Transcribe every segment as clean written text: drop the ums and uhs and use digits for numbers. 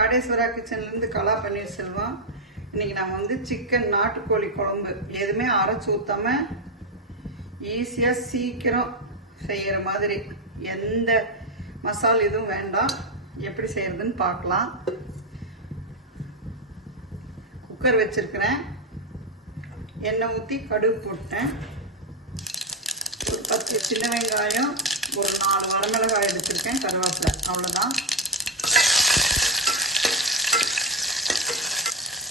காடேஸ்வரா கிச்சன்லேருந்து கலா பன்னீர்செல்வம். இன்னைக்கு நம்ம வந்து சிக்கன் நாட்டுக்கோழி குழம்பு எதுவுமே அரைச்சி ஊற்றாம ஈஸியாக சீக்கிரம் செய்கிற மாதிரி எந்த மசாலா எதுவும் வேண்டாம், எப்படி செய்யறதுன்னு பார்க்கலாம். குக்கர் வச்சிருக்கிறேன், எண்ணெய் ஊற்றி கடுகு போட்டேன், ஒரு 10 சின்ன வெங்காயம், ஒரு 4 வரமிளகாய் எடுத்திருக்கேன், கருவேப்பிலை, அவ்வளோதான்.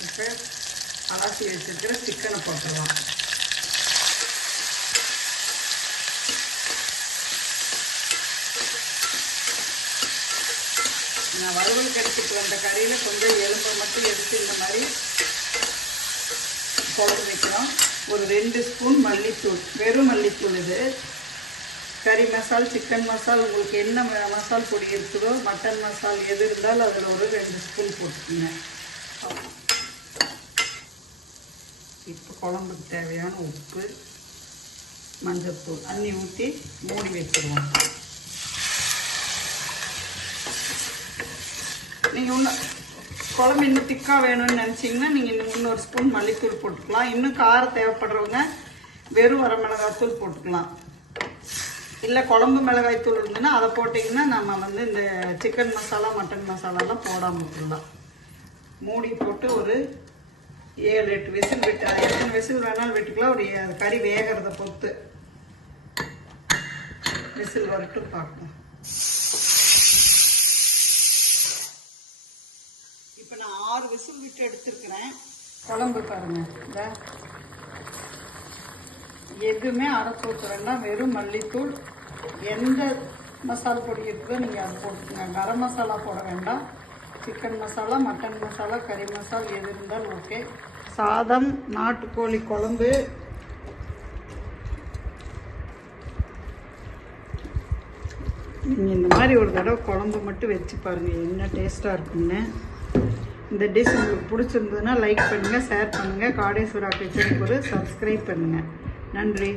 இப்போ அலசி வச்சிருக்கிற சிக்கனை போட்டுடலாம். நான் வறுவல் கடிச்சிட்டு வந்த கறியில் கொஞ்சம் எலும்பை மட்டும் எடுத்து இந்த மாதிரி குழம்பு வைக்கிறோம். ஒரு 2 ஸ்பூன் மல்லித்தூள், வெறும் மல்லித்தூள். இது கறி மசால், சிக்கன் மசால், உங்களுக்கு என்ன மசால் பொடி இருக்குதோ, மட்டன் மசால் எது இருந்தாலும் அதில் ஒரு 2 ஸ்பூன் போட்டுக்கோங்க. இப்போ குழம்புக்கு தேவையான உப்பு, மஞ்சள்தூள் அள்ளி ஊற்றி மூடி வச்சுருவோம். நீங்கள் இன்னும் குழம்பு இன்னும் திக்காக வேணும்னு நினச்சிங்கன்னா நீங்கள் இன்னொரு ஸ்பூன் மல்லித்தூள் போட்டுக்கலாம். இன்னும் காரம் தேவைப்படுறவங்க வெறும் வரமிளகாய்த்தூள் போட்டுக்கலாம். இல்லை குழம்பு மிளகாய் தூள் இருந்ததுன்னா அதை போட்டிங்கன்னா நம்ம வந்து இந்த சிக்கன் மசாலா, மட்டன் மசாலாலாம் போடாமல் விட்டுடலாம். மூடி போட்டு ஒரு 7-8 விசில் விட்டு, எத்தனை விசில் வேணாலும் விட்டுக்கலாம். ஒரு கறி வேகிறத பொறுத்து விசில் வரட்டும் பார்க்கலாம். இப்போ நான் 6 விசில் விட்டு எடுத்துருக்கிறேன். குழம்பு பாருங்க, இந்த எதுவுமே அரைச்சி ஊற்ற வேண்டாம், வெறும் மல்லித்தூள். எந்த மசாலா பொடி இருக்குதோ நீங்கள் அதை போட்டுக்கோங்க. கரம் மசாலா போட வேண்டாம். சிக்கன் மசாலா, மட்டன் மசாலா, கறி மசாலா எது இருந்தாலும் ஓகே. சாதம், நாட்டுக்கோழி குழம்பு. நீங்கள் இந்த மாதிரி ஒரு தடவை குழம்பு மட்டும் வச்சு பாருங்கள், என்ன டேஸ்ட்டாக இருக்குன்னு. இந்த டிஷ் உங்களுக்கு பிடிச்சிருந்ததுன்னா லைக் பண்ணுங்கள், ஷேர் பண்ணுங்கள். காடேஸ்வரா கிச்சனுக்கு ஒரு சப்ஸ்கிரைப் பண்ணுங்கள். நன்றி.